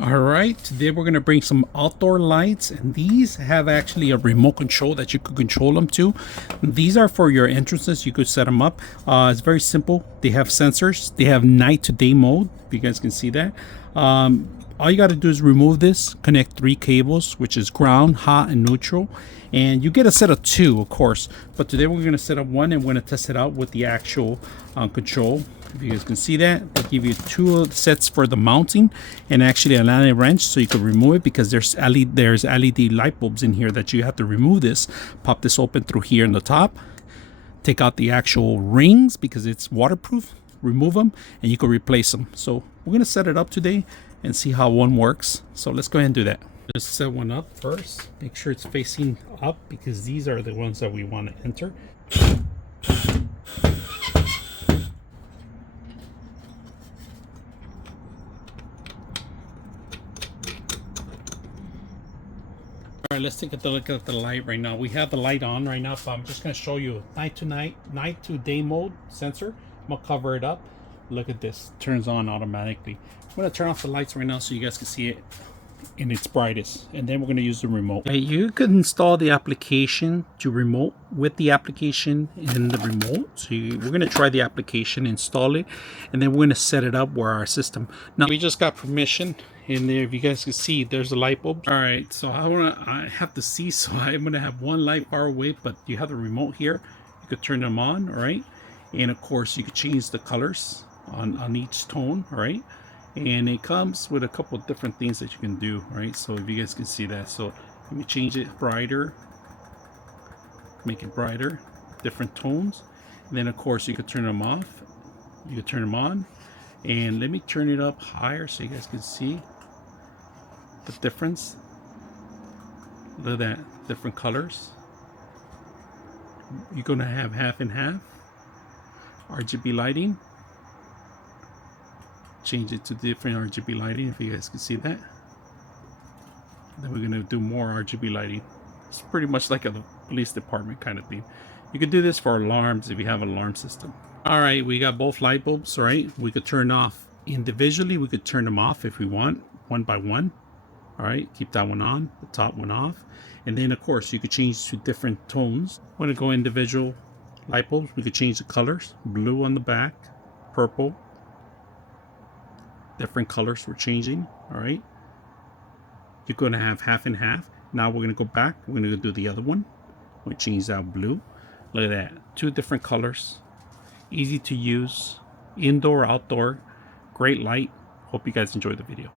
All right, today we're going to bring some outdoor lights, and these have actually a remote control that you could control them to. These are for your entrances. You could set them up. It's very simple. They have sensors. They have night to day mode, if you guys can see that. All you got to do is remove this, connect 3 cables, which is ground, hot, and neutral, and you get a set of 2, of course, but today we're going to set up 1 and we're going to test it out with the actual control. If you guys can see that, they give you 2 sets for the mounting and actually a Allen wrench, so you can remove it because there's LED light bulbs in here that you have to remove this. Pop this open through here in the top, take out the actual rings because it's waterproof, remove them, and you can replace them. So we're gonna set it up today and see how one works. So let's go ahead and do that. Just set one up first. Make sure it's facing up because these are the ones that we want to enter. All right, let's take a look at the light right now. We have the light on right now, but I'm just going to show you night to day mode sensor. I'm going to cover it up. Look at this, turns on automatically. I'm going to turn off the lights right now so you guys can see it in its brightest, and then we're going to use the remote. You could install the application to remote with the application in the remote. So we're going to try the application, install it, and then we're going to set it up where our system. Now we just got permission in there. If you guys can see, there's a light bulb. All right, so I have to see, so I'm going to have one light far away, but you have the remote here. You could turn them on, all right, and of course you could change the colors on each tone, all right. And it comes with a couple of different things that you can do, right? So if you guys can see that, so let me change it brighter, make it brighter, different tones, and then of course you could turn them off, you could turn them on, and let me turn it up higher so you guys can see the difference. Look at that, different colors. You're gonna have half and half RGB lighting. Change it to different RGB lighting if you guys can see that. Then we're going to do more RGB lighting. It's pretty much like a police department kind of thing. You could do this for alarms if you have an alarm system. All right, we got both light bulbs, right? We could turn off individually. We could turn them off if we want, one by one. All right, keep that one on, the top one off. And then of course you could change to different tones. Want to go individual light bulbs, we could change the colors. Blue on the back, purple. Different colors we're changing. All right, you're going to have half and half. Now we're going to go back, we're going to do the other one. We change that blue. Look at that, 2 different colors, easy to use, indoor, outdoor, great light. Hope you guys enjoyed the video.